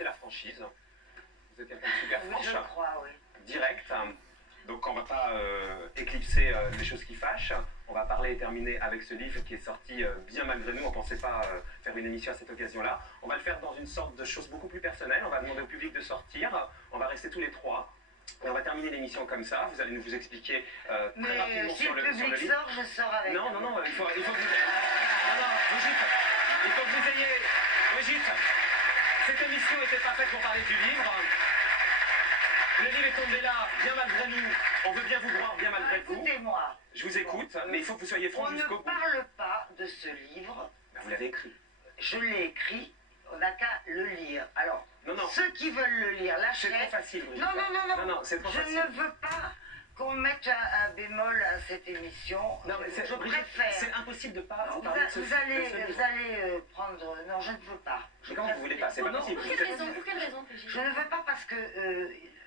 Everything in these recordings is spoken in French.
c'est la franchise. Vous êtes quelqu'un de super franche. Je crois, oui. Direct. Donc on va pas éclipser les choses qui fâchent. On va parler et terminer avec ce livre qui est sorti bien malgré nous. On ne pensait pas faire une émission à cette occasion-là. On va le faire dans une sorte de chose beaucoup plus personnelle. On va demander au public de sortir. On va rester tous les trois. Et on va terminer l'émission comme ça. Vous allez nous expliquer très rapidement si sur le livre. Si le public sort, je sors avec. Non, il faut que vous... Non, Brigitte, il faut que vous ayez... Brigitte, cette émission n'était pas faite pour parler du livre. Le livre est tombé là, bien malgré nous. On veut bien vous voir, bien malgré vous. Écoutez-moi. Je vous écoute, mais il faut que vous soyez franc jusqu'au bout. On ne parle pas de ce livre. Ben, vous l'avez écrit. Je l'ai écrit, on n'a qu'à le lire. Alors, non. Ceux qui veulent le lire, l'achètent. C'est trop facile, Brigitte. Non, c'est trop facile. Je ne veux pas qu'on mette un bémol à cette émission. Non, mais je préfère. C'est impossible de pas vous, parler de ce vous allez prendre... Non, je ne veux pas. Mais comment vous voulez pas? C'est pas possible. Pour quelle raison, Brigitte? Je ne veux pas parce que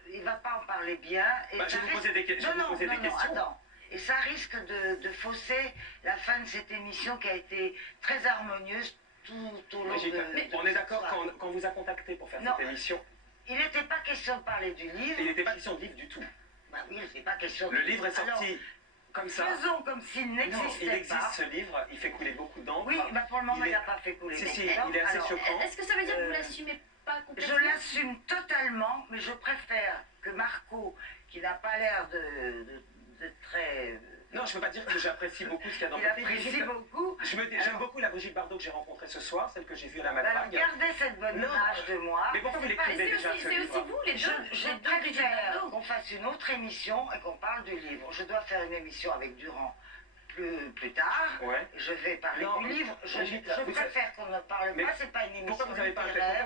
il ne va pas en parler bien. Et je vais vous poser des questions. Non, attends. Et ça risque de fausser la fin de cette émission qui a été très harmonieuse tout au long de... On est d'accord quand on vous a contacté pour faire cette émission? Il n'était pas question de parler du livre. Il n'était pas question de livre du tout. Bah oui, il n'était pas question de... Le livre est sorti comme ça. Faisons comme s'il n'existait pas. Il existe ce livre, il fait couler beaucoup d'encre. Oui, bah pour le moment, il n'a pas fait couler beaucoup d'encre. Il est assez choquant. Est-ce que ça veut dire que vous l'assumez pas complètement? Je l'assume totalement, mais je préfère que Marco, qui n'a pas l'air de très... Non, je ne peux pas dire que j'apprécie beaucoup ce qu'il y a dans le livre. Il apprécie beaucoup. J'aime beaucoup la Brigitte Bardot que j'ai rencontrée ce soir, celle que j'ai vue à la matraque. Gardez cette bonne image de moi. Mais pourquoi vous l'écrivez déjà ce livre? C'est aussi vous, les deux. Je préfère qu'on fasse une autre émission et qu'on parle du livre. Je dois faire une émission avec Durand plus tard. Ouais. Je vais parler du livre. Je préfère qu'on ne parle pas, c'est pas une émission pourquoi vous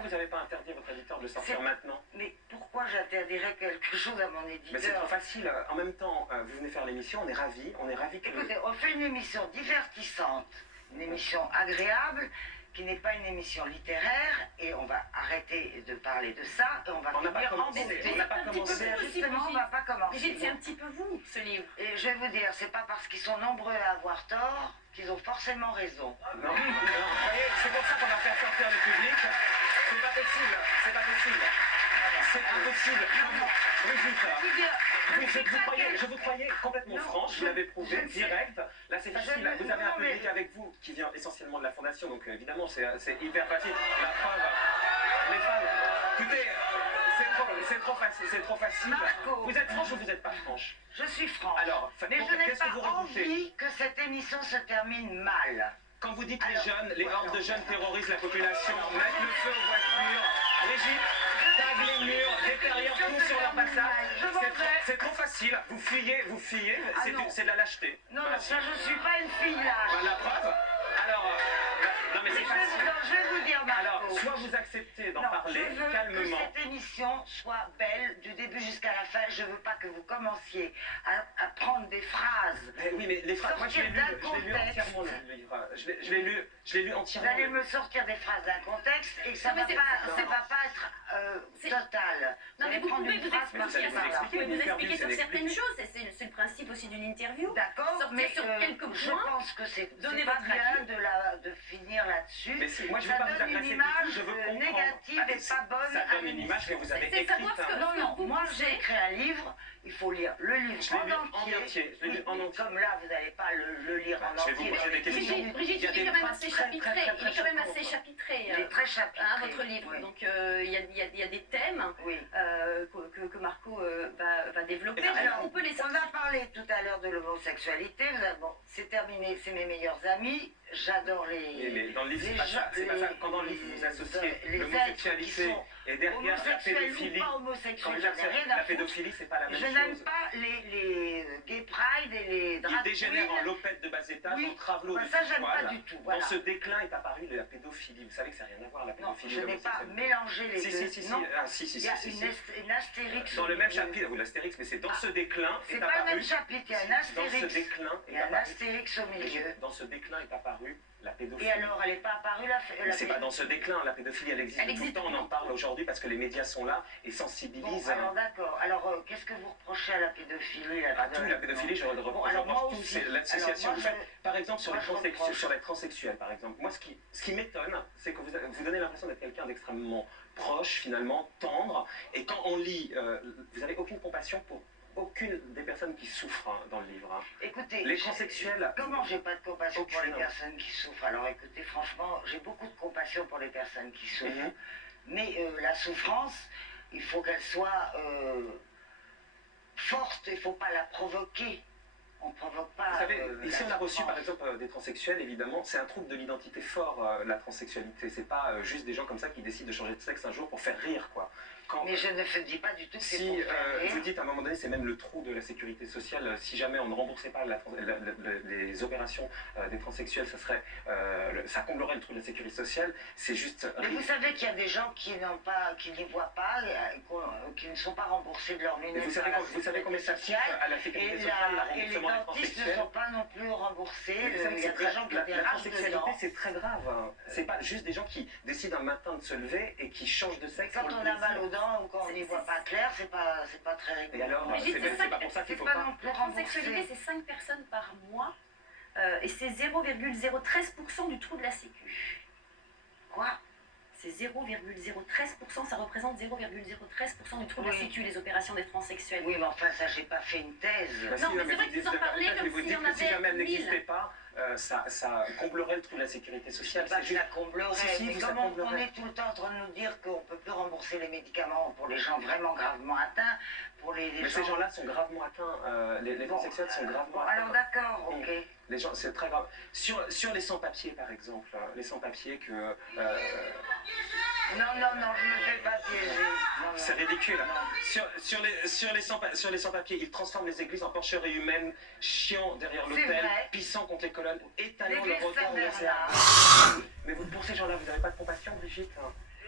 n'avez pas interdit à votre éditeur de le sortir maintenant? Mais pourquoi j'interdirais quelque chose à mon éditeur? Mais c'est trop facile. En même temps, vous venez faire l'émission, on est ravis que... Écoutez, on fait une émission divertissante, une émission agréable, qui n'est pas une émission littéraire, et on va arrêter de parler de ça, et on va finir en beauté. On n'a pas commencé. Justement, on ne va pas commencer. C'est un petit peu vous, ce livre. Et je vais vous dire, c'est pas parce qu'ils sont nombreux à avoir tort qu'ils ont forcément raison. Non, vous voyez, c'est pour ça qu'on va faire sortir le public. C'est pas possible, c'est impossible. Brigitte, je vous croyais complètement franche, vous l'avez prouvé, direct. Là, c'est facile. Vous avez un public avec vous qui vient essentiellement de la Fondation, donc évidemment, c'est hyper facile. La preuve, les fans, écoutez, c'est trop facile. Marco. Vous êtes franche ou vous n'êtes pas franche? Je suis franche. Alors, mais je n'ai pas envie que cette émission se termine mal. Quand vous dites les hordes de jeunes terrorisent la population, mettent le feu aux voitures, Brigitte, taguent les murs, dépérient tout sur leur passage, c'est trop facile. Vous fuyez, c'est de la lâcheté. Non, ça je suis pas une fille lâche. La preuve. Alors, non mais c'est facile. Je vais vous dire, Marco. Alors, soit vous acceptez d'en parler calmement. Je veux que cette émission soit belle du début jusqu'à la fin. Je veux pas que vous commenciez à prendre des phrases. Oui, mais les phrases, moi je l'ai lu entièrement le livre. Je l'ai lu entièrement. Vous allez me sortir des phrases d'un contexte et ça ne va pas être total. Non, mais vous pouvez vous expliquer sur certaines choses. C'est le principe aussi d'une interview. D'accord, mais sur quelques points. je pense que c'est pas bien de finir là-dessus. Mais si, moi je ne veux pas vous agresser du tout, je veux comprendre. Négative et pas bonne. Ça donne une image que vous avez écrite. Non, moi j'ai écrit un livre, il faut lire le livre en entier. Je l'ai lu en entier. Comme là, vous n'allez pas le lire en entier. Je vais vous poser des questions. Brigitte, il est quand même assez chapitré. Il est quand même assez chapitré. Il est très chapitré. Votre livre. Donc il y a des thèmes que Marco va développer. Alors, on a parlé tout à l'heure de l'homosexualité. Bon, c'est terminé, c'est mes meilleurs amis. J'adore Mais dans le livre, c'est pas ça. Quand dans le livre, vous associez l'homosexualité et derrière la pédophilie. Quand vous associez la pédophilie, c'est pas la même chose. Je n'aime pas les gay pride et les drag queens. Ils dégénèrent en lopette de bas étage, en travelot de ça, j'aime pas du tout. Dans ce déclin est apparue la pédophilie. Vous savez que ça n'a rien à voir, la pédophilie. Non, je n'ai pas mélangé les deux. Si. Il y a une astérix. Dans le même chapitre, oui, l'astérix, mais c'est dans ce déclin. C'est pas le même chapitre, il y a un astérix. Dans ce déclin. Il y a un astérix au milieu. Dans ce déclin est apparue la pédophilie. Et alors, elle n'est pas apparue la c'est pas dans ce déclin, la pédophilie, elle existe tout le temps, on en parle aujourd'hui parce que les médias sont là et sensibilisent. Bon, alors d'accord. Alors, qu'est-ce que vous reprochez à la pédophilie À tout, la pédophilie, je reproche tout, c'est l'association. Par exemple, sur les transsexuels, par exemple. Moi, ce qui m'étonne, c'est que vous donnez l'impression d'être quelqu'un d'extrêmement proche, finalement, tendre. Et quand on lit, vous n'avez aucune compassion pour aucune des personnes qui souffrent dans le livre. Écoutez, les transsexuels... Comment j'ai pas de compassion pour les personnes qui souffrent? Alors écoutez, franchement, j'ai beaucoup de compassion pour les personnes qui souffrent. Mais la souffrance, il faut qu'elle soit forte, il ne faut pas la provoquer. On ne provoque pas. Vous savez, ici on a reçu par exemple des transsexuels, évidemment, c'est un trouble de l'identité fort, la transsexualité. C'est pas juste des gens comme ça qui décident de changer de sexe un jour pour faire rire, quoi. Mais je ne dis pas du tout que c'est si, pour faire rire. vous dites à un moment donné, c'est même le trou de la sécurité sociale, si jamais on ne remboursait pas les opérations des transsexuels, ça comblerait le trou de la sécurité sociale, c'est juste... Mais vous savez qu'il y a des gens qui n'y voient pas, qui ne sont pas remboursés de leur lunettes. Vous savez combien ça coûte à la sécurité sociale, et les dentistes ne sont pas non plus remboursés. Il y a des gens qui ont des la rages de transsexualité, dents. c'est très grave. Hein. C'est pas juste des gens qui décident un matin de se lever et qui changent de sexe. Quand on a mal aux dents ou quand on n'y voit pas clair, c'est pas très rigolo. Et alors, c'est pas pour ça qu'il faut pas. pas... La transsexualité, c'est 5 personnes par mois et c'est 0,013% du trou de la Sécu. Quoi? C'est 0,013%, ça représente 0,013% du trou de la Sécu, les opérations des transsexuels. Oui, mais enfin, ça, j'ai pas fait une thèse. Non, mais c'est vrai que vous en parlez comme s'il y en avait 1000. Si jamais elle n'existait pas, ça comblerait le trou de la sécurité sociale. Pas que ça comblerait, mais si, comme on est tout le temps en train de nous dire qu'on ne peut plus rembourser les médicaments pour les gens vraiment gravement atteints, pour les mais gens... ces gens-là sont gravement atteints, les transsexuels sont gravement atteints. Alors d'accord, ok. Les gens, c'est très grave. Sur les sans-papiers, par exemple, les sans-papiers que... Non, je ne me fais pas piéger. C'est ridicule. Sur les sans-papiers, ils transforment les églises en porcheries humaines, chiant derrière l'autel, pissant contre les colonnes, étalant leur regard au désert. Mais pour ces gens-là, vous n'avez pas de compassion, Brigitte?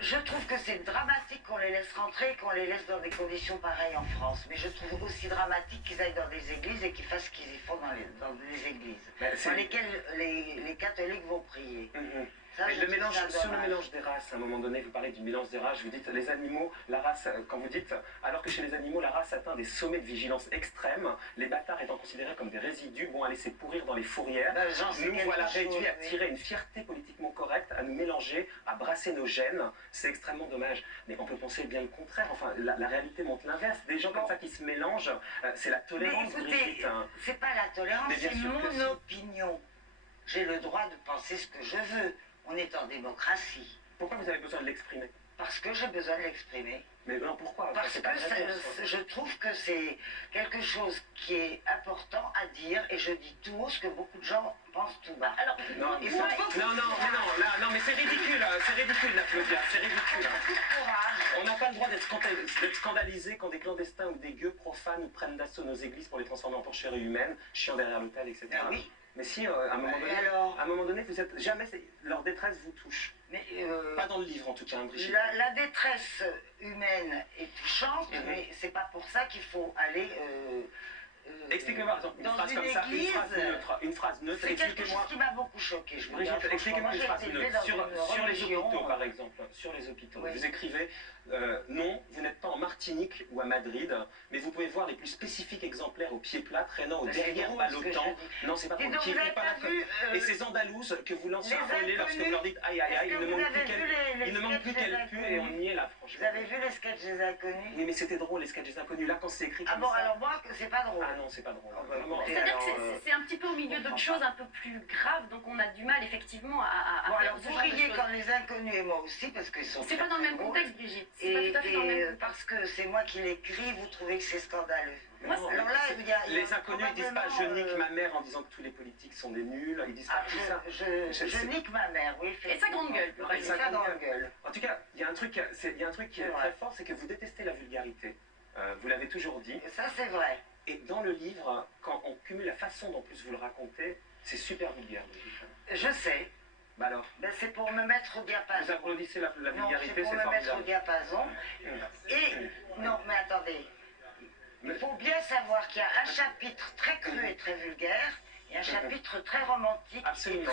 Je trouve que c'est dramatique qu'on les laisse rentrer, qu'on les laisse dans des conditions pareilles en France. Mais je trouve aussi dramatique qu'ils aillent dans des églises et qu'ils fassent ce qu'ils y font dans des églises, dans lesquelles les catholiques vont prier. Mais sur le mélange des races, à un moment donné, vous parlez du mélange des races, vous dites les animaux, la race, quand vous dites, alors que chez les animaux, la race atteint des sommets de vigilance extrême, les bâtards étant considérés comme des résidus, vont à laisser pourrir dans les fourrières, nous voilà réduits à tirer une fierté politiquement correcte, à nous mélanger, à brasser nos gènes, c'est extrêmement dommage. Mais on peut penser bien le contraire, enfin, la réalité montre l'inverse, des gens comme ça qui se mélangent, c'est la tolérance, Brigitte. C'est pas la tolérance, c'est mon opinion. J'ai le droit de penser ce que je veux. On est en démocratie. Pourquoi vous avez besoin de l'exprimer? Parce que j'ai besoin de l'exprimer. Mais non, pourquoi? Parce que je trouve que c'est quelque chose qui est important à dire et je dis tout haut ce que beaucoup de gens pensent tout bas. Alors, non, mais c'est ridicule d'applaudir, c'est ridicule. On n'a pas le droit d'être scandalisé quand des clandestins ou des gueux profanent ou prennent d'assaut nos églises pour les transformer en porcheries humaines, chiant derrière l'autel, etc. Oui. Mais si, à un moment donné, vous êtes jamais, leur détresse vous touche. Mais pas dans le livre, en tout cas, hein, Brigitte. La détresse humaine est touchante, mais c'est pas pour ça qu'il faut aller... expliquez-moi, par exemple, une phrase comme ça, une phrase neutre. C'est quelque chose qui m'a beaucoup choqué. Brigitte, expliquez-moi une phrase neutre. Sur les hôpitaux, par exemple, sur les hôpitaux, vous écrivez non, vous n'êtes pas en Martinique ou à Madrid, mais vous pouvez voir les plus spécifiques exemplaires au pied plat traînant au derrière ballottant. Non, c'est pas pour qui vous pas et ces Andalouses que vous lancez un relais lorsque vous leur dites aïe aïe aïe, il ne manque plus qu'elle pue et on y est là, franchement. Vous avez vu les sketchs des inconnus? Oui, mais c'était drôle les sketchs des inconnus. Là, quand c'est écrit. Ah bon, alors moi, c'est pas drôle. Ah non, c'est pas drôle. C'est-à-dire que c'est un petit peu au milieu d'autres choses un peu plus graves, donc on a du mal effectivement à bon, alors vous riez quand les inconnus et moi aussi, parce qu'ils sont. C'est pas dans le même contexte, Brigitte. C'est pas tout à fait dans le même contexte. Parce que c'est moi qui l'écris, vous trouvez que c'est scandaleux. Alors là, les inconnus ne disent pas je nique ma mère en disant que tous les politiques sont des nuls. Ils disent pas tout ça. Je nique ma mère, oui. Et sa grande gueule. Et sa grande gueule. En tout cas, il y a un truc qui est très fort, c'est que vous détestez la vulgarité. Vous l'avez toujours dit. Ça, c'est vrai. Et dans le livre, quand on cumule la façon dont plus vous le racontez, c'est super vulgaire. Je sais. Bah alors c'est pour me mettre au diapason. Vous applaudissez la vulgarité, c'est pour me mettre au diapason. Et, non, mais attendez. Il faut bien savoir qu'il y a un chapitre très cru et très vulgaire, et un chapitre très romantique. Absolument.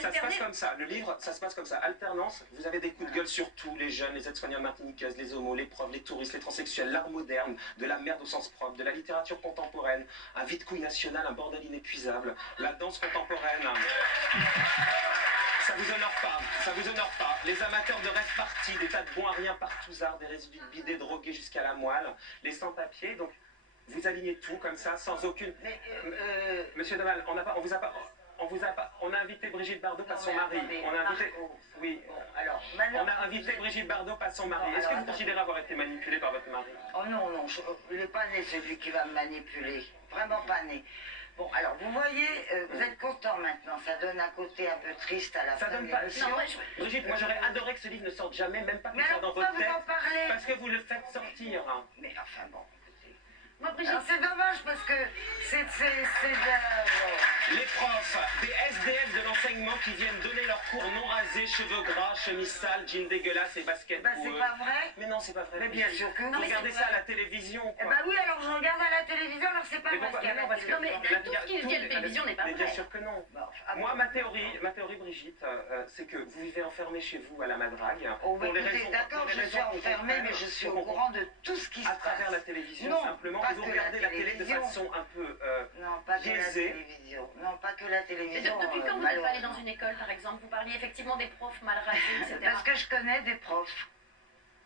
Ça se passe comme ça. Le livre, ça se passe comme ça. Alternance, vous avez des coups de gueule sur tout, les jeunes, les aides-soignants martiniquaises, les homos, les profs, les touristes, les transsexuels, l'art moderne, de la merde au sens propre, de la littérature contemporaine, un vide-couille national, un bordel inépuisable, la danse contemporaine. Ça vous honore pas, ça vous honore pas. Les amateurs de rêve partis, des tas de bons à rien par tous arts, des résidus de bidets drogués jusqu'à la moelle, les sans-papiers, donc vous alignez tout comme ça, sans aucune... Mais, Monsieur Deval, on a invité Brigitte Bardot par son mari. Attendez, On a invité... Marco. Oui. Bon, alors, On a invité Brigitte Bardot par son mari. Est-ce que vous considérez avoir été manipulé par votre mari? Oh non, non, il n'est pas né celui qui va me manipuler. Vraiment pas né. Bon, alors, vous voyez, vous êtes content maintenant. Ça donne un côté un peu triste à la Ça fin donne de pas... l'émission. Non, Brigitte, moi j'aurais adoré que ce livre ne sorte jamais, même pas qu'il Mais sorte alors, dans pourquoi votre tête. vous en parlez? Parce que vous le faites sortir. Mais enfin, bon, écoutez. Moi, Brigitte, Alors, c'est dommage parce que c'est Les profs, des SDF de l'enseignement qui viennent donner leurs cours non rasés, cheveux gras, chemise sale, jeans dégueulasses et baskets Ben, c'est boueux. pas vrai. Mais non, c'est pas vrai. Mais bien sûr que Vous oui. regardez ça à la télévision, Eh quoi. ben oui, alors je regarde à la télévision, alors c'est pas Mais vrai. pourquoi- ce qu'il y a mais non, à la parce que- non, mais la- tout ce qui dit à la télévision n'est pas Mais bien vrai. sûr que non. Bon, Moi, ma théorie, Brigitte, c'est que vous vivez enfermé chez vous à la Madrague. Oh, mais pour les écoutez, raisons- d'accord, pour les je raisons suis qu'on enfermée, comprenne, mais je suis pour au qu'on courant de tout ce qui se à passe. travers la télévision, Non, simplement, pas et vous que regardez la la télé de télévision. façon un peu Non, pas que la biaisée. télévision. Non, pas que la Et télévision. depuis quand vous n'êtes pas allé dans malheureusement. une école, par exemple? Vous parliez effectivement des profs mal rasés, etc. Parce que je connais des profs.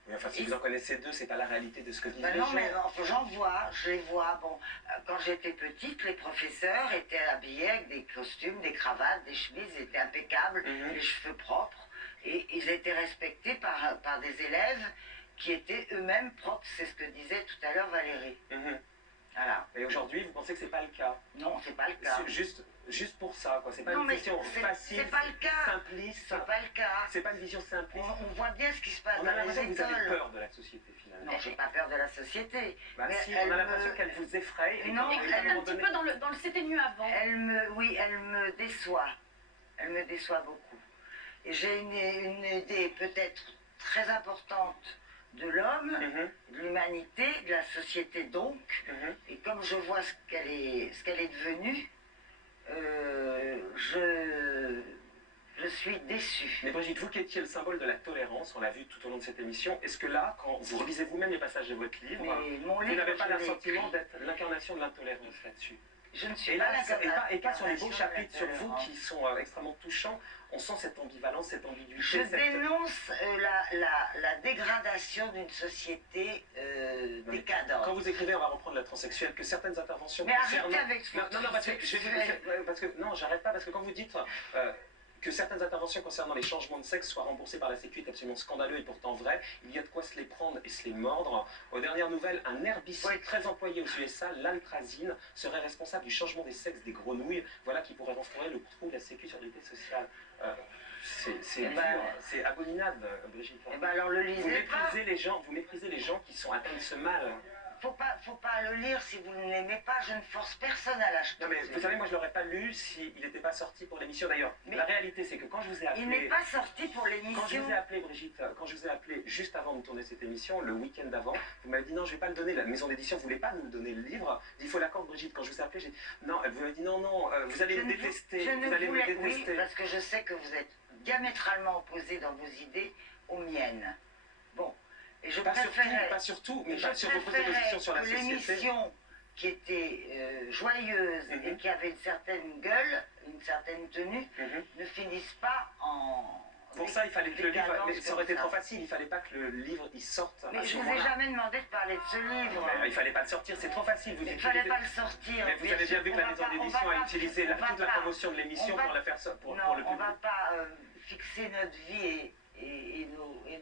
Mais enfin, si vous en connaissez deux, c'est pas la réalité de ce que disent Ben les non, gens. mais enfin, j'en vois, je les vois. Bon, quand j'étais petite, les professeurs étaient habillés avec des costumes, des cravates, des chemises, ils étaient impeccables, Mhm. les cheveux propres, et ils étaient respectés par des élèves qui étaient eux-mêmes propres. C'est ce que disait tout à l'heure Valérie. Mhm. Voilà. Et aujourd'hui, vous pensez que c'est pas le cas? Non, c'est pas le cas. C'est juste pour ça, quoi. C'est pas Non, une mais vision facile, c'est pas le cas. simpliste. C'est pas le cas. C'est pas une vision simpliste. On voit bien ce qui se passe On a dans les l'impression que vous avez écoles. peur de la société, finalement. Non, j'ai pas peur de la société. Bah mais si, elle on a me- l'impression qu'elle vous effraie. Et Non, Et qu'à que vous un êtes moment un petit donné- peu dans le c'était mieux avant. Oui, elle me déçoit. Elle me déçoit beaucoup. Et j'ai une idée peut-être très importante de l'homme, Mhm, de l'humanité, de la société donc. mhm. Et comme je vois ce qu'elle est devenue, je suis déçue. Mais Brigitte, vous qui étiez le symbole de la tolérance, on l'a vu tout au long de cette émission, est-ce que là, quand vous relisez vous-même les passages de votre livre, Mais mon vous livre, n'avez pas je l'ai l'assentiment écrit. d'être l'incarnation de l'intolérance là-dessus? Je ne suis Et pas là, et pas sur les beaux l'incarnation de la chapitres sur vous tolérance. qui sont extrêmement touchants, on sent cette ambivalence, cette ambiguïté. Je cette- dénonce la dégradation d'une société mais décadente. Quand vous écrivez, on va reprendre la transsexuelle, que certaines interventions Mais arrêtez concernant- avec ce Non, non, parce que je vais vous transsexuel. parce que non, j'arrête pas parce que quand vous dites que certaines interventions concernant les changements de sexe soient remboursées par la Sécu est absolument scandaleux et pourtant vrai, il y a de quoi se les prendre et se les mordre. Aux dernières nouvelles, un herbicide Oui. très employé aux USA, l'anthracine, serait responsable du changement des sexes des grenouilles. Voilà qui pourrait renflouer le trou de la Sécurité sociale. C'est Eh dur, ben- c'est abominable, Brigitte. Eh ben alors le Vous lisez pas. vous méprisez les gens qui sont atteints de ce mal. Faut pas le lire si vous ne l'aimez pas. Je ne force personne à l'acheter. Non mais vous savez, moi je l'aurais pas lu s'il n'était pas sorti pour l'émission d'ailleurs. Mais- La réalité c'est que quand je vous ai Il n'est appelé, pas sorti pour quand je l'émission. vous ai appelé Brigitte, quand je vous ai appelé juste avant de tourner cette émission, le week-end d'avant, vous m'avez dit non je vais pas le donner, la maison d'édition voulait pas nous donner le livre, il faut l'accord de Brigitte. Quand je vous ai appelé, j'ai dit non, elle vous a dit non, vous allez Je me ne vous- détester, je ne vous allez me voulais- oui, détester. parce que je sais que vous êtes diamétralement opposés dans vos idées aux miennes. Bon, et je Pas surtout, préférais. pas surtout, mais Je pas sur vos préférais positions sur la que société. l'émission qui était joyeuse Mhm. et qui avait une certaine gueule, une certaine tenue, Mhm. ne finisse pas en... Pour ça, il fallait que le livre, décadence mais ça comme aurait été ça. trop facile, il fallait pas que le livre il sorte Mais à je ce vous ai moment-là. jamais demandé de parler de ce livre. Mais il fallait pas le sortir, c'est trop facile. Vous Il ne utilisez- fallait pas le sortir. Mais vous avez bien sûr, vu que on la va maison pas- on d'édition va a pas- utilisé on va toute la pas- promotion de l'émission on va- pour la faire pour non, le on public. va pas fixer notre vie et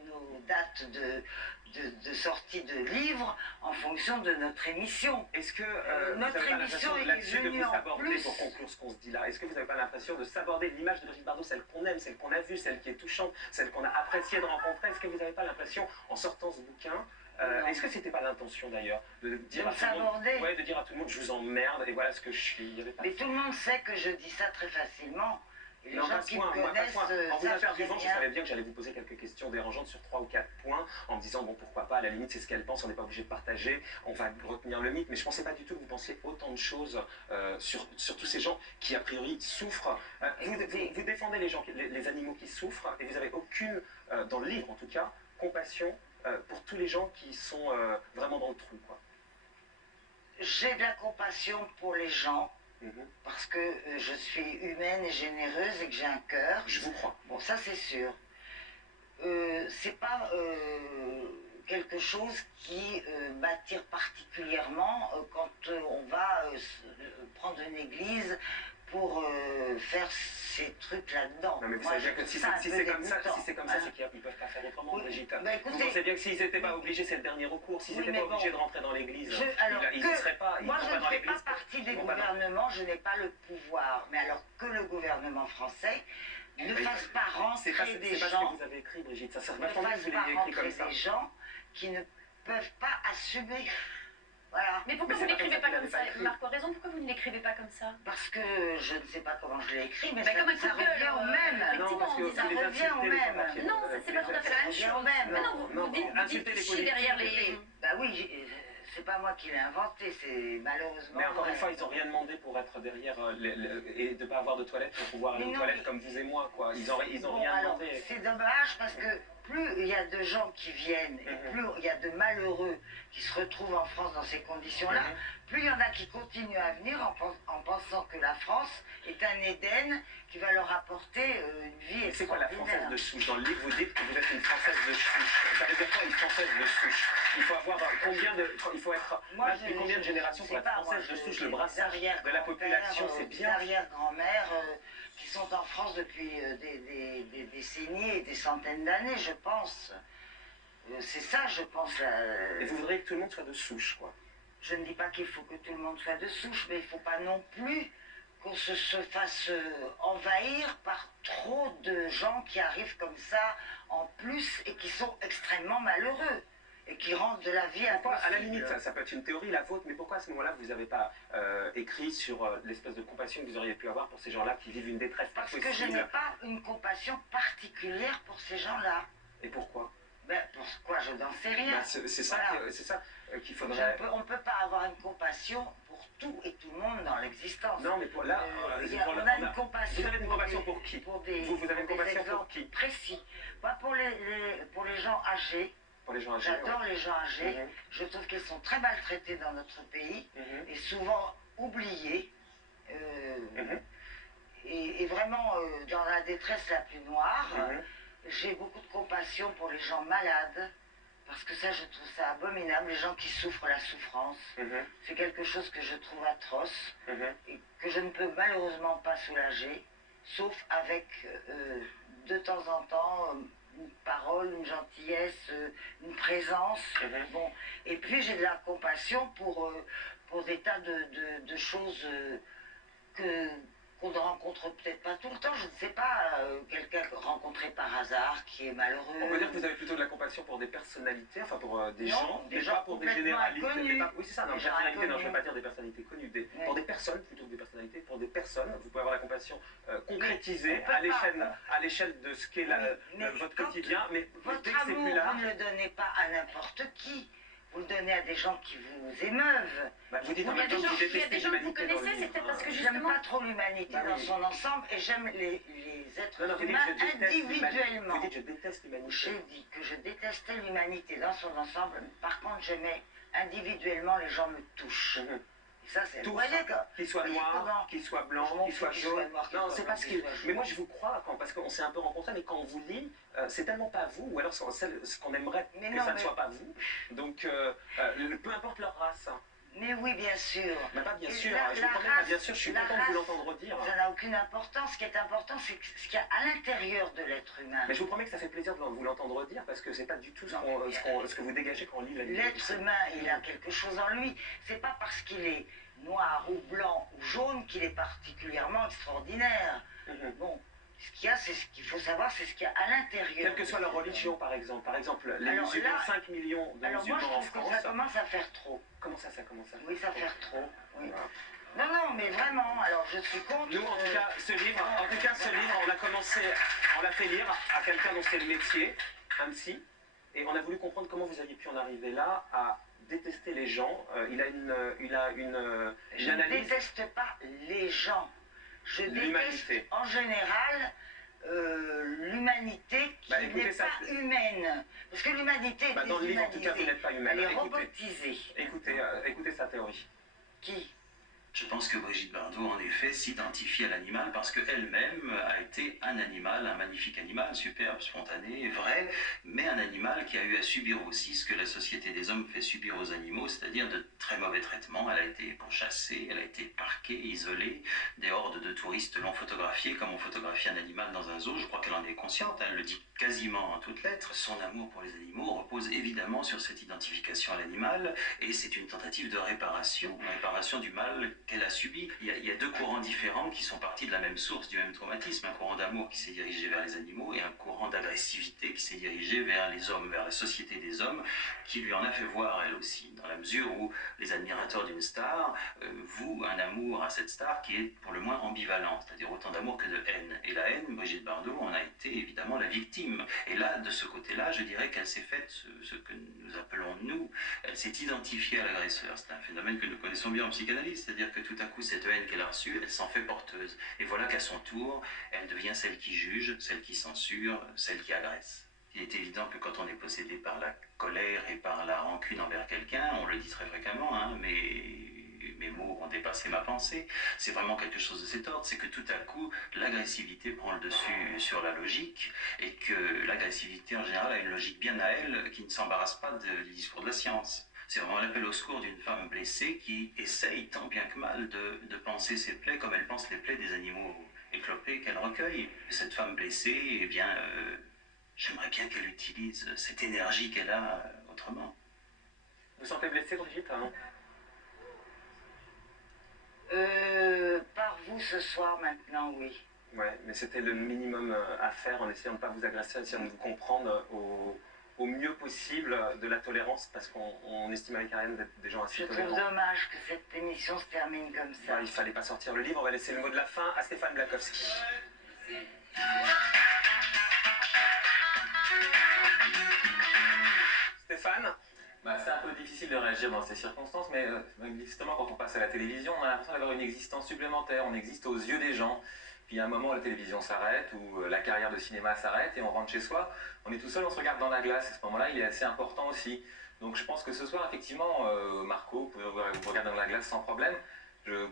nos dates de sortie de livres en fonction de notre émission. Est-ce que vous notre n'avez pas émission l'impression est là-dessus de venue vous en saborder plus. pour conclure ce qu'on se dit là? Est-ce que vous n'avez pas l'impression de saborder l'image de Brigitte Bardot, celle qu'on aime, celle qu'on a vue, celle qui est touchante, celle qu'on a apprécié de rencontrer? Est-ce que vous n'avez pas l'impression, en sortant ce bouquin, Non. est-ce que c'était pas l'intention d'ailleurs de dire De à me tout le monde, saborder. ouais, de dire à tout le monde je vous emmerde et voilà ce que je suis? Il y avait pas Mais tout le monde sait que je dis ça très facilement. Et les non, gens pas ce qui point, me moi, pas ce connaissent point. En vous savent interviewant, très je bien. savais bien que j'allais vous poser quelques questions dérangeantes sur 3 ou 4 points, en me disant, bon, pourquoi pas, à la limite, c'est ce qu'elle pense, on n'est pas obligé de partager, on va retenir le mythe, mais je ne pensais pas du tout que vous pensiez autant de choses sur tous ces gens qui, a priori, souffrent. Vous défendez les gens, les animaux qui souffrent, et vous n'avez aucune, dans le livre en tout cas, compassion pour tous les gens qui sont vraiment dans le trou, quoi. J'ai de la compassion pour les gens parce que je suis humaine et généreuse et que j'ai un cœur. Je vous crois. Bon, ça c'est sûr. C'est pas quelque chose qui m'attire particulièrement quand on va prendre une église pour faire ces trucs là-dedans. Non mais vous savez bien que si c'est comme ça, c'est qu'ils ne peuvent pas faire autrement, oui. Brigitte. Bah, écoutez, vous pensez bien que s'ils n'étaient pas obligés, c'est le dernier recours. S'ils n'étaient pas obligés de rentrer dans l'église, ils n'y seraient pas. Moi je ne fais pas partie des gouvernements, je n'ai pas le pouvoir. Mais alors que le gouvernement français ne fasse pas rentrer des gens... C'est pas ce que vous avez écrit, Brigitte. Ça sert vachement bien que vous l'ayez écrit comme ça. Des gens qui ne peuvent pas assumer. Voilà. Mais pourquoi vous ne l'écrivez pas comme ça? Marco a raison, pourquoi vous ne l'écrivez pas comme ça? Parce que je ne sais pas comment je l'ai écrit, mais bah, ça revient au même. Non, parce que ça revient au même. Non, c'est pas tout à fait la même chose. Mais non, vous dites derrière les... Bah oui, c'est pas moi qui l'ai inventé, c'est malheureusement... Mais encore une fois, ils n'ont rien demandé pour être derrière et de ne pas avoir de toilette pour pouvoir aller aux toilettes comme vous et moi, quoi. Ils n'ont rien demandé. C'est dommage parce que plus il y a de gens qui viennent et plus il y a de malheureux qui se retrouvent en France dans ces conditions-là, plus il y en a qui continuent à venir en pensant que la France est un Éden qui va leur apporter une vie extraordinaire. C'est quoi la française de souche? Dans le livre, vous dites que vous êtes une française de souche. Ça veut dire quoi une française de souche? Il faut avoir il faut être depuis combien de générations pour être française de souche? Le brassage de la population, c'est bien. Les arrière-grand-mères qui sont en France depuis des décennies et des centaines d'années, je pense. C'est ça, je pense. Et vous voudriez que tout le monde soit de souche, quoi? Je ne dis pas qu'il faut que tout le monde soit de souche, mais il ne faut pas non plus qu'on se fasse envahir par trop de gens qui arrivent comme ça en plus et qui sont extrêmement malheureux et qui rendent de la vie impossible. À la limite, ça peut être une théorie, la vôtre, mais pourquoi à ce moment-là vous n'avez pas écrit sur l'espèce de compassion que vous auriez pu avoir pour ces gens-là qui vivent une détresse pas possible? Parce que je n'ai pas une compassion particulière pour ces gens-là. Et pourquoi? Ben, pourquoi je n'en sais rien. Ben, c'est ça qu'il faudrait... On ne peut pas avoir une compassion pour tout et tout le monde dans l'existence. Non, mais pour là... on a une compassion. Vous avez une compassion pour qui? Vous avez une compassion pour qui? Précis. Pas pour les gens âgés. Pour les gens âgés. J'adore les gens âgés. Je trouve qu'ils sont très maltraités dans notre pays et souvent oubliés. Et vraiment dans la détresse la plus noire. J'ai beaucoup de compassion pour les gens malades, parce que ça, je trouve ça abominable, les gens qui souffrent la souffrance. C'est quelque chose que je trouve atroce et que je ne peux malheureusement pas soulager, sauf avec, de temps en temps, une parole, une gentillesse, une présence. Bon. Et puis, j'ai de la compassion pour des tas de choses qu'on ne rencontre peut-être pas tout le temps, je ne sais pas, quelqu'un rencontré par hasard qui est malheureux. On peut dire que vous avez plutôt de la compassion pour des personnalités, enfin pour des gens, pas pour des généralistes. Oui, c'est ça, non, personnalité, non, je ne veux pas dire des personnalités connues, pour des personnes, plutôt que des personnalités, pour des personnes, vous pouvez avoir la compassion concrétisée à l'échelle de ce qu'est votre quotidien, mais votre dès que c'est amour, plus là... vous ne le donnez pas à n'importe qui. Vous le donnez à des gens qui vous émeuvent. Vous dites en même temps que vous détestez l'humanité dans le livre. C'est peut-être parce que justement... J'aime pas trop l'humanité dans son ensemble et j'aime les êtres humains individuellement. Vous dites je déteste l'humanité. J'ai dit que je détestais l'humanité dans son ensemble. Par contre, j'aimais individuellement les gens me touchent. Et ça, c'est... Tous, qu'ils soient noirs, qu'ils soient blancs, qu'ils soient jaunes. Non, c'est pas ce qui... Mais moi, je vous crois, parce qu'on s'est un peu rencontrés, mais quand on vous lit, c'est tellement pas vous, ou alors ce qu'on aimerait que ça ne soit pas vous. Donc, peu importe leur race. Mais oui, bien sûr. Mais pas bien sûr, je vous promets, pas bien sûr, je suis content de vous l'entendre dire. Ça n'a aucune importance. Ce qui est important, c'est ce qu'il y a à l'intérieur de l'être humain. Mais je vous promets que ça fait plaisir de vous l'entendre dire, parce que c'est pas du tout ce que vous dégagez quand on lit la livre. L'être humain, il a quelque chose en lui. C'est pas parce qu'il est noir ou blanc ou jaune qu'il est particulièrement extraordinaire. Bon. Ce qu'il y a, c'est ce qu'il faut savoir, c'est ce qu'il y a à l'intérieur. Quelle que soit leur religion, par exemple. Par exemple, les musulmans, 5 millions de musulmans en France. Alors moi, je trouve que ça commence à faire trop. Comment ça commence à faire trop? Oui, ça fait trop. Oui. Non, mais vraiment, alors je suis contre... Nous, en tout cas, ce livre, on l'a fait lire à quelqu'un dont c'est le métier, un psy, et on a voulu comprendre comment vous aviez pu en arriver là à détester les gens. Il a une Je ne déteste pas les gens. Je déteste en général l'humanité qui n'est pas humaine. Parce que l'humanité est dans le livre, en tout cas, vous n'êtes pas humaine. Elle est robotisée. Écoutez sa théorie. Qui? Je pense que Brigitte Bardot, en effet, s'identifie à l'animal parce qu'elle-même a été un animal, un magnifique animal, superbe, spontané, vrai, mais un animal qui a eu à subir aussi ce que la société des hommes fait subir aux animaux, c'est-à-dire de très mauvais traitements. Elle a été pourchassée, elle a été parquée, isolée, des hordes de touristes l'ont photographiée comme on photographie un animal dans un zoo. Je crois qu'elle en est consciente, elle le dit quasiment en toutes lettres. Son amour pour les animaux repose évidemment sur cette identification à l'animal, et c'est une tentative de réparation du mal qu'elle a subi. Il y a deux courants différents qui sont partis de la même source, du même traumatisme. Un courant d'amour qui s'est dirigé vers les animaux et un courant d'agressivité qui s'est dirigé vers les hommes, vers la société des hommes, qui lui en a fait voir elle aussi, dans la mesure où les admirateurs d'une star vouent un amour à cette star qui est pour le moins ambivalent, c'est-à-dire autant d'amour que de haine. Et la haine, Brigitte Bardot en a été évidemment la victime. Et là, de ce côté-là, je dirais qu'elle s'est faite ce que nous appelons nous, elle s'est identifiée à l'agresseur. C'est un phénomène que nous connaissons bien en psychanalyse, c'est-à-dire que tout à coup, cette haine qu'elle a reçue, elle s'en fait porteuse. Et voilà qu'à son tour, elle devient celle qui juge, celle qui censure, celle qui agresse. Il est évident que quand on est possédé par la colère et par la rancune envers quelqu'un, on le dit très fréquemment, hein, mais mes mots ont dépassé ma pensée, c'est vraiment quelque chose de cet ordre, c'est que tout à coup, l'agressivité prend le dessus sur la logique, et que l'agressivité en général a une logique bien à elle qui ne s'embarrasse pas du discours de la science. C'est vraiment l'appel au secours d'une femme blessée qui essaye tant bien que mal de penser ses plaies comme elle pense les plaies des animaux éclopés qu'elle recueille. Cette femme blessée, eh bien, j'aimerais bien qu'elle utilise cette énergie qu'elle a autrement. Vous sentez blessée, Brigitte, hein? Par vous ce soir maintenant, oui. Ouais, mais c'était le minimum à faire en essayant de ne pas vous agresser, en essayant de vous comprendre au mieux possible, de la tolérance, parce qu'on estime avec Ariane d'être des gens assez tolérants. Je trouve dommage que cette émission se termine comme ça. Ouais, il fallait pas sortir le livre, on va laisser le mot de la fin à Stéphane Blakowski. Stéphane? C'est un peu difficile de réagir dans ces circonstances, mais justement quand on passe à la télévision, on a l'impression d'avoir une existence supplémentaire, on existe aux yeux des gens. Puis il y a un moment où la télévision s'arrête, où la carrière de cinéma s'arrête et on rentre chez soi, on est tout seul, on se regarde dans la glace, et ce moment-là il est assez important aussi. Donc je pense que ce soir, effectivement, Marco, vous pouvez vous regarder dans la glace sans problème.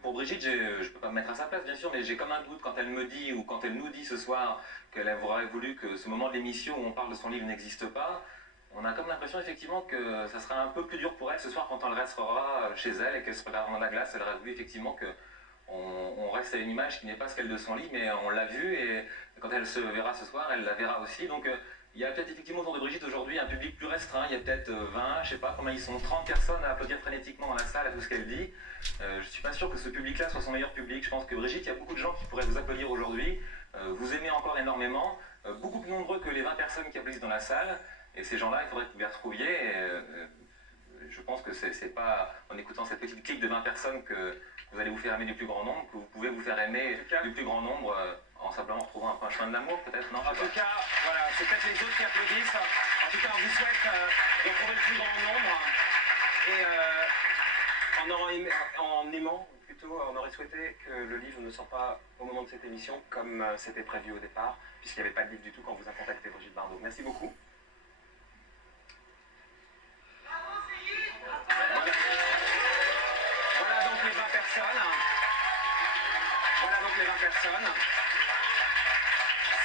Pour Brigitte, je ne peux pas me mettre à sa place bien sûr, mais j'ai comme un doute quand elle me dit, ou quand elle nous dit ce soir, qu'elle aurait voulu que ce moment de l'émission où on parle de son livre n'existe pas. On a comme l'impression effectivement que ça sera un peu plus dur pour elle ce soir quand elle restera chez elle et qu'elle se regarde dans la glace. Elle aurait voulu effectivement qu'on reste à une image qui n'est pas celle de son lit, mais on l'a vue et quand elle se verra ce soir, elle la verra aussi. Donc il y a peut-être effectivement autour de Brigitte aujourd'hui un public plus restreint. Il y a peut-être 20, je sais pas combien ils sont, 30 personnes à applaudir frénétiquement dans la salle à tout ce qu'elle dit. Je suis pas sûr que ce public-là soit son meilleur public. Je pense que Brigitte, il y a beaucoup de gens qui pourraient vous applaudir aujourd'hui. Vous aimez encore énormément, beaucoup plus nombreux que les 20 personnes qui applaudissent dans la salle. Et ces gens-là, il faudrait que vous les retrouviez. Je pense que c'est pas en écoutant cette petite clique de 20 personnes que vous allez vous faire aimer du plus grand nombre, que vous pouvez vous faire aimer du plus grand nombre en simplement retrouvant un peu un chemin de l'amour, peut-être, non? En tout cas, voilà, c'est peut-être les autres qui applaudissent. En tout cas, on vous souhaite de retrouver le plus grand nombre. Et en aimant, plutôt, on aurait souhaité que le livre ne sorte pas au moment de cette émission, comme c'était prévu au départ, puisqu'il n'y avait pas de livre du tout quand vous a contacté Brigitte Bardot. Merci beaucoup. Voilà donc les 20 personnes. Voilà donc les 20 personnes.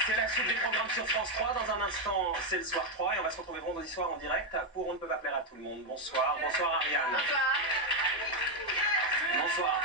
C'est la suite des programmes sur France 3. Dans un instant, c'est le soir 3 et on va se retrouver vendredi soir en direct pour On ne peut pas plaire à tout le monde. Bonsoir. Bonsoir Ariane. Bonsoir. Bonsoir.